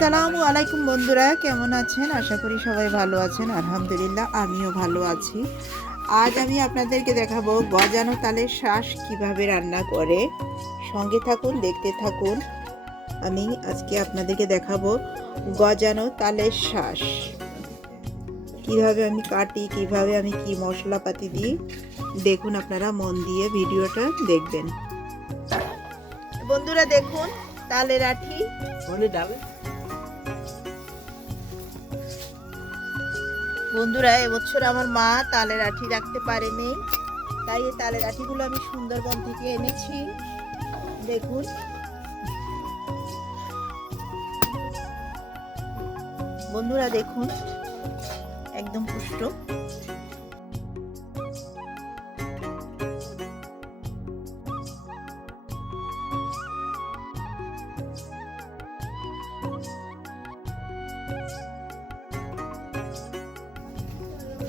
আসসালামু আলাইকুম বন্ধুরা, কেমন আছেন? আশা করি সবাই ভালো আছেন। আলহামদুলিল্লাহ, আমিও ভালো আছি। আজ আমি আপনাদেরকে দেখাবো গজানো তালের শ্বাস কীভাবে রান্না করে। সঙ্গে থাকুন, দেখতে থাকুন। আমি আজকে আপনাদেরকে দেখাবো গজানো তালের শ্বাস কীভাবে আমি কাটি, কীভাবে আমি কি মশলাপাতি দিই, দেখুন আপনারা, মন দিয়ে ভিডিওটা দেখবেন। বন্ধুরা, দেখুন, তালের আঠি। ডালে বন্ধুরা, এবছর আমার মা তালের আঠি রাখতে পারেনি। তাই এই তালের আঠিগুলো আমি সুন্দরবন থেকে এনেছি। দেখুন। বন্ধুরা, দেখুন। একদম পুষ্ট।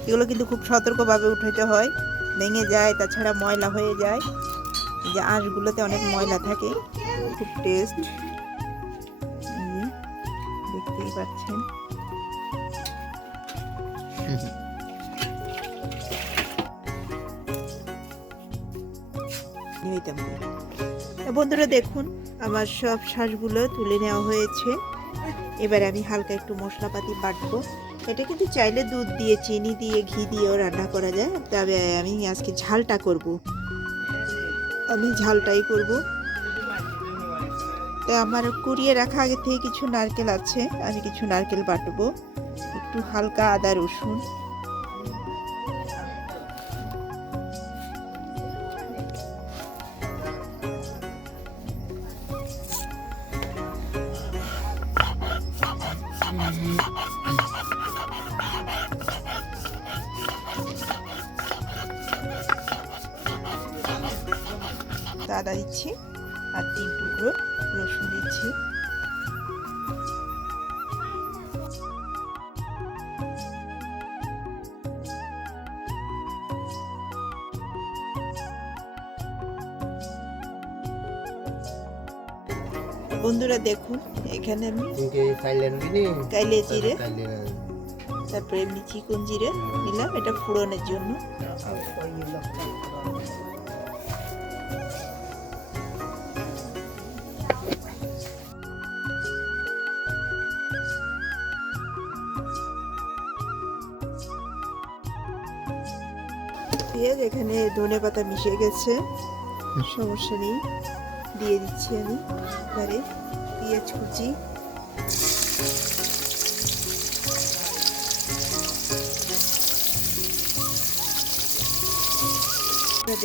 এগুলো কিন্তু খুব সতর্কভাবে উঠাইতে হয়। ভেঙে যায়, তাছাড়া ময়লা হয়ে যায়। যে আঁশগুলোতে অনেক ময়লা থাকে, খুব টেস্ট দেখতেই পাচ্ছেন। বন্ধুরা দেখুন, আমার সব শ্বাসগুলো তুলে নেওয়া হয়েছে। এবার আমি হালকা একটু মশলাপাতি বাটবো। এটা কিন্তু চাইলে দুধ দিয়ে, চিনি দিয়ে, ঘি দিয়েও রান্না করা যায়। তবে আমি আজকে ঝালটা করব। আমি ঝালটাই করব। তো আমার কুড়িয়ে রাখা আগে থেকে কিছু নারকেল আছে। আমি কিছু নারকেল বাটবো। একটু হালকা আদা রসুন। আদা দিচ্ছি আর তিন টুকরো রসুন দিচ্ছি। বন্ধুরা দেখুন এখানে আমি কাইলে জিরে। তারপরে এমনি চিকন জিরে নিলাম এটা ফোড়নের জন্য। পেঁয়াজ এখানে ধনে পাতা মিশে গেছে। সমস্যা নেই। দিয়ে দিচ্ছি আমি এবারে পেঁয়াজ কুচি।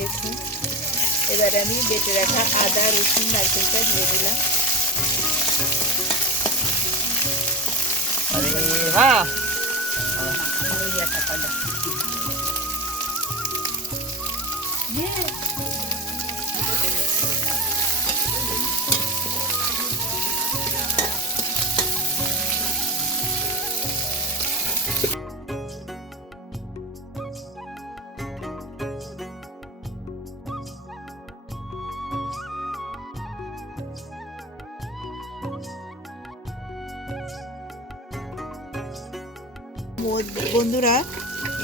দেখুন, এবারে আমি বেটে রাখা আদা, রসুন, নারকেলটা দিয়ে দিলাম। হ্যাঁ বন্ধুরা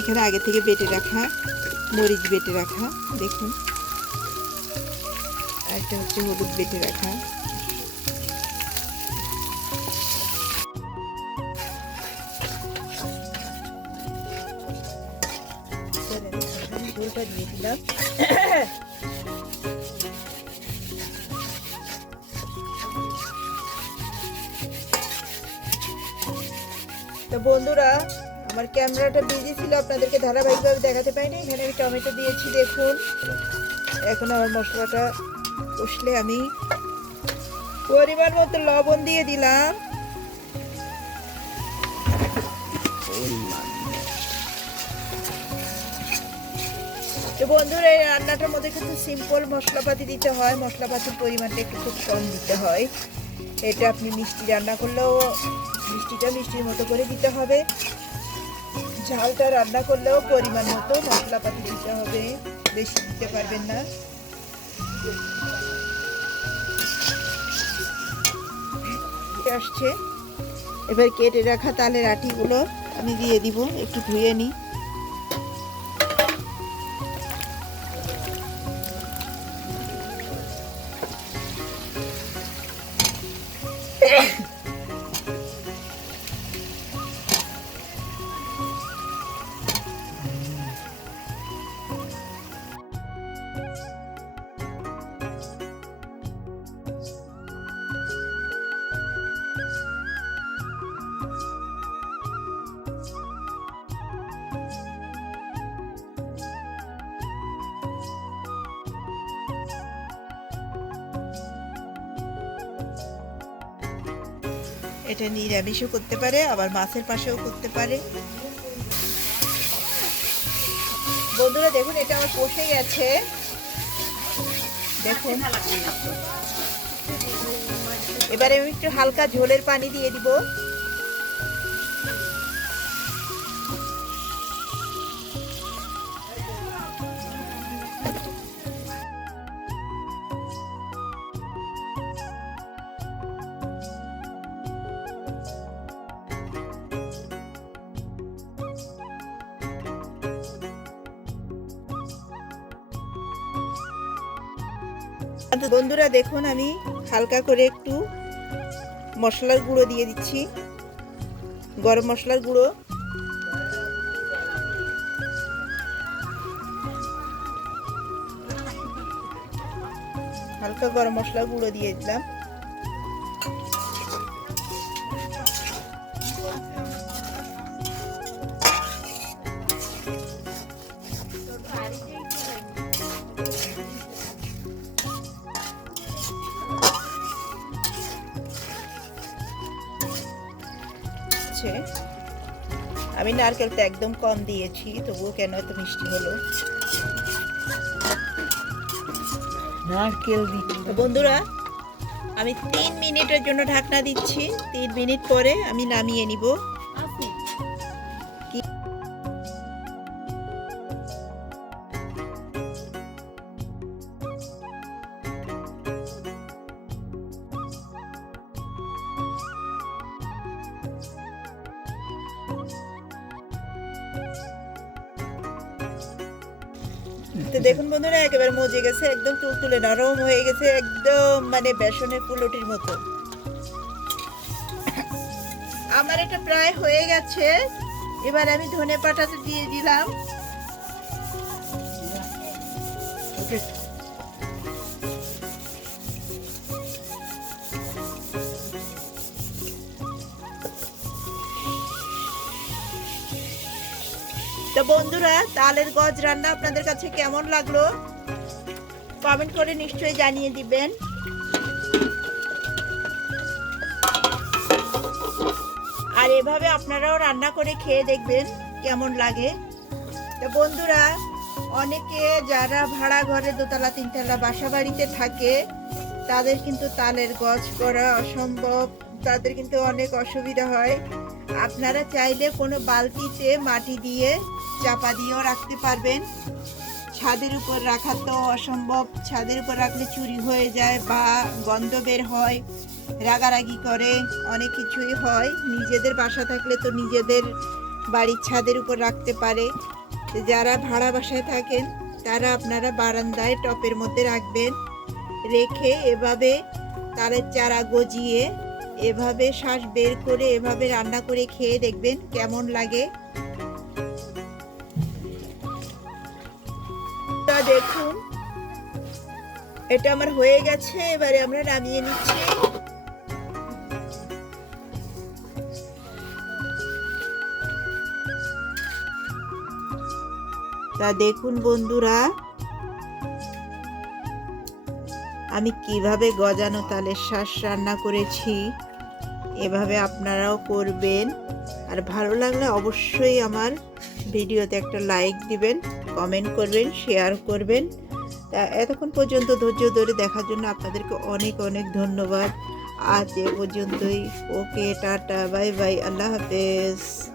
এখানে আগে থেকে বেটে রাখা মরিচ বেটে রাখা দেখুন। একটা হচ্ছে হলুদ বেটে রাখা। তো বন্ধুরা আমার ক্যামেরাটা বিজি ছিল, আপনাদেরকে ধারাবাহিকভাবে দেখাতে পাইনি এখানে আমি টমেটো দিয়েছি, দেখুন। এখন আমার মশলাটা কষলে আমি পরিমাণ মতো লবণ দিয়ে দিলাম। বন্ধুরা, এই রান্নাটার মধ্যে কিন্তু সিম্পল মশলাপাতি দিতে হয়। মশলাপাতির পরিমাণটা একটু খুব কম দিতে হয়। এটা আপনি মিষ্টি রান্না করলেও মিষ্টিটা মিষ্টির মতো করে দিতে হবে। ঝালটা রান্না করলেও পরিমাণ মতো মশলাপাতি দিতে হবে। বেশি দিতে পারবেন না। আসছে। এবার কেটে রাখা তালের আটিগুলো আমি দিয়ে দিব। একটু ধুয়ে নিই। এটা নিরামিষও করতে পারে, আবার মাছের পাশেও করতে পারে। বন্ধুরা, দেখুন, এটা আমার কষে গেছে। দেখুন। এবারে আমি একটু হালকা ঝোলের পানি দিয়ে দিব। বন্ধুরা দেখুন, আমি হালকা করে একটু মশলার গুঁড়ো দিয়ে দিচ্ছি। গরম মশলার গুঁড়ো। হালকা গরম মশলার গুঁড়ো দিয়ে দিলাম। আমি নারকেলটা একদম কম দিয়েছি তবুও কেন এত মিষ্টি হলো? নারকেল দিচ্ছি। বন্ধুরা আমি তিন মিনিটের জন্য ঢাকনা দিচ্ছি। তিন মিনিট পরে আমি নামিয়ে নিব। তো দেখুন বন্ধুরা, একেবারে মজে গেছে, একদম তুলতুলে নরম হয়ে গেছে, একদম মানে বেসনের পুলোটির মতো। আমার এটা প্রায় হয়ে গেছে, এবার আমি ধনে পাটাতে দিয়ে দিলাম। তো বন্ধুরা, তালের গজ রান্না আপনাদের কাছে কেমন লাগল? কমেন্ট করে নিশ্চয়ই জানিয়ে দিবেন। আর এভাবে আপনারাও রান্না করে খেয়ে দেখবেন কেমন লাগে। তো বন্ধুরা, অনেকে যারা ভাড়া ঘরে দোতলা, তিনতলা বাসা বাড়িতে থাকে, তাদের কিন্তু তালের গজ করা অসম্ভব। তাদের কিন্তু অনেক অসুবিধা হয়। আপনারা চাইলে কোনো বালতিতে মাটি দিয়ে চাপা দিয়েও রাখতে পারবেন। ছাদের উপর রাখা তো অসম্ভব। ছাদের উপর রাখলে চুরি হয়ে যায় বা গন্ধ বের হয়, রাগারাগি করে, অনেক কিছুই হয়। নিজেদের বাসা থাকলে তো নিজেদের বাড়ির ছাদের উপর রাখতে পারে। যারা ভাড়া বাসায় থাকেন, তারা আপনারা বারান্দায় টপের মধ্যে রাখবেন। রেখে এভাবে তালের চারা গজিয়ে এভাবে শ্বাস বের করে, এভাবে রান্না করে খেয়ে দেখবেন কেমন লাগে। তা দেখুন, এটা আমার হয়ে গেছে, এবারে আমরা নামিয়ে নিচ্ছি। তা দেখুন বন্ধুরা, আমি কীভাবে গজানো তালের শ্বাস রান্না করেছি। এভাবে আপনারাও করবেন। আর ভালো লাগলে অবশ্যই আমার ভিডিওতে একটা লাইক দিবেন কমেন্ট করবেন শেয়ার করবেন। তা এতক্ষণ পর্যন্ত ধৈর্য ধরে দেখার জন্য আপনাদেরকে অনেক অনেক ধন্যবাদ। আজ এ পর্যন্তই। ওকে, টাটা বাই বাই আল্লাহ হাফেজ।